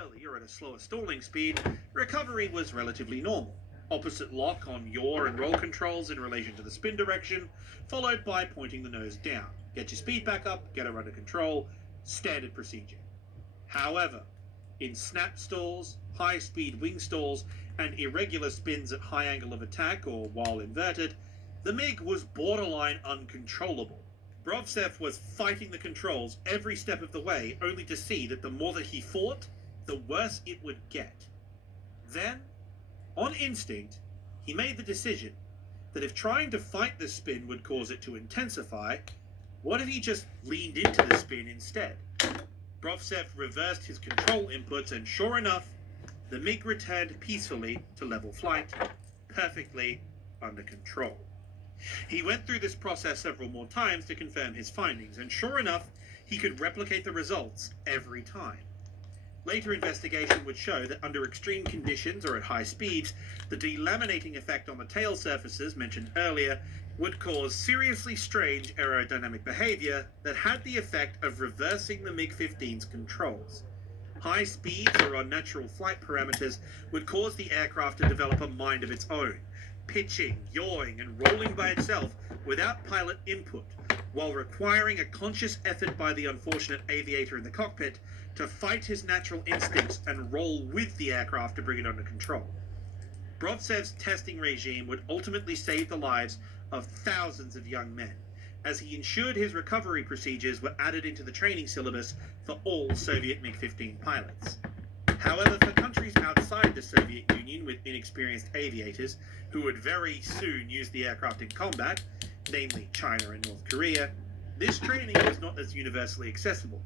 earlier at a slower stalling speed, recovery was relatively normal. Opposite lock on yaw and roll controls in relation to the spin direction, followed by pointing the nose down. Get your speed back up, get her under control, standard procedure. However, in snap stalls, high-speed wing stalls, and irregular spins at high angle of attack or while inverted, the MiG was borderline uncontrollable. Brovtsev was fighting the controls every step of the way, only to see that the more that he fought, the worse it would get. Then, on instinct, he made the decision that if trying to fight the spin would cause it to intensify, what if he just leaned into the spin instead? Brovtsev reversed his control inputs, and sure enough, the MiG returned peacefully to level flight, perfectly under control. He went through this process several more times to confirm his findings, and sure enough, he could replicate the results every time. Later investigation would show that under extreme conditions or at high speeds, the delaminating effect on the tail surfaces mentioned earlier would cause seriously strange aerodynamic behavior that had the effect of reversing the MiG-15's controls. High speeds or unnatural flight parameters would cause the aircraft to develop a mind of its own, pitching, yawing, and rolling by itself without pilot input, while requiring a conscious effort by the unfortunate aviator in the cockpit to fight his natural instincts and roll with the aircraft to bring it under control. Brovtsev's testing regime would ultimately save the lives of thousands of young men, as he ensured his recovery procedures were added into the training syllabus for all Soviet MiG-15 pilots. However, for countries outside the Soviet Union with inexperienced aviators who would very soon use the aircraft in combat, namely China and North Korea, this training was not as universally accessible.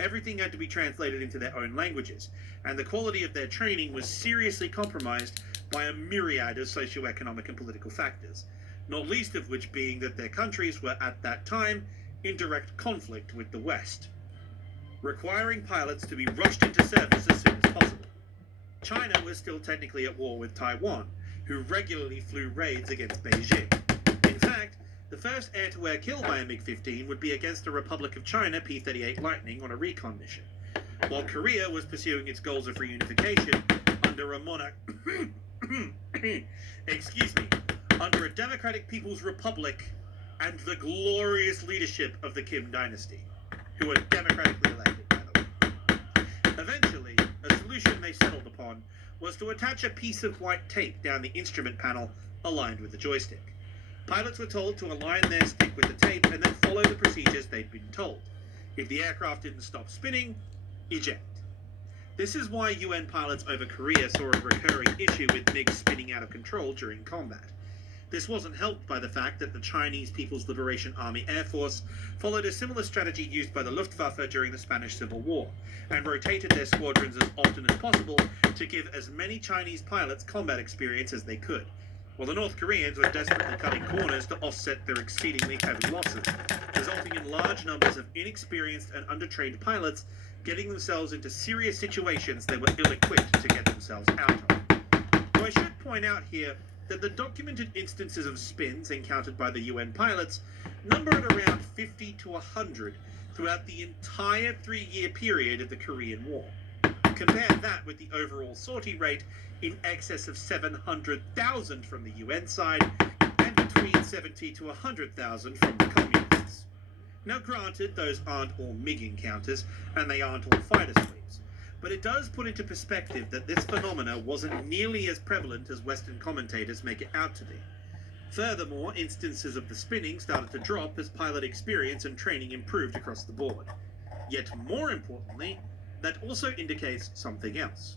Everything had to be translated into their own languages, and the quality of their training was seriously compromised by a myriad of socioeconomic and political factors, not least of which being that their countries were at that time in direct conflict with the West, requiring pilots to be rushed into service as soon as possible. China was still technically at war with Taiwan, who regularly flew raids against Beijing. In fact, the first air-to-air kill by a MiG-15 would be against a Republic of China P-38 Lightning on a recon mission, while Korea was pursuing its goals of reunification under a monarch... under a Democratic People's Republic and the glorious leadership of the Kim dynasty, who were democratically elected, by the way. Eventually, a solution they settled upon was to attach a piece of white tape down the instrument panel aligned with the joystick. Pilots were told to align their stick with the tape and then follow the procedures they'd been told. If the aircraft didn't stop spinning, eject. This is why UN pilots over Korea saw a recurring issue with MiGs spinning out of control during combat. This wasn't helped by the fact that the Chinese People's Liberation Army Air Force followed a similar strategy used by the Luftwaffe during the Spanish Civil War, and rotated their squadrons as often as possible to give as many Chinese pilots combat experience as they could, while the North Koreans were desperately cutting corners to offset their exceedingly heavy losses, resulting in large numbers of inexperienced and undertrained pilots getting themselves into serious situations they were ill-equipped to get themselves out of. Though I should point out here that the documented instances of spins encountered by the UN pilots number at around 50 to 100 throughout the entire 3-year period of the Korean War. Compare that with the overall sortie rate in excess of 700,000 from the UN side and between 70 to 100,000 from the communists. Now granted, those aren't all MiG encounters, and they aren't all fighter sweeps, but it does put into perspective that this phenomena wasn't nearly as prevalent as Western commentators make it out to be. Furthermore, instances of the spinning started to drop as pilot experience and training improved across the board. Yet more importantly, that also indicates something else.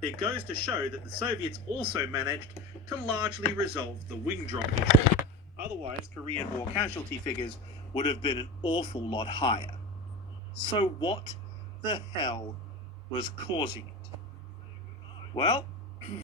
It goes to show that the Soviets also managed to largely resolve the wing drop issue. Otherwise, Korean War casualty figures would have been an awful lot higher. So what the hell was causing it? Well,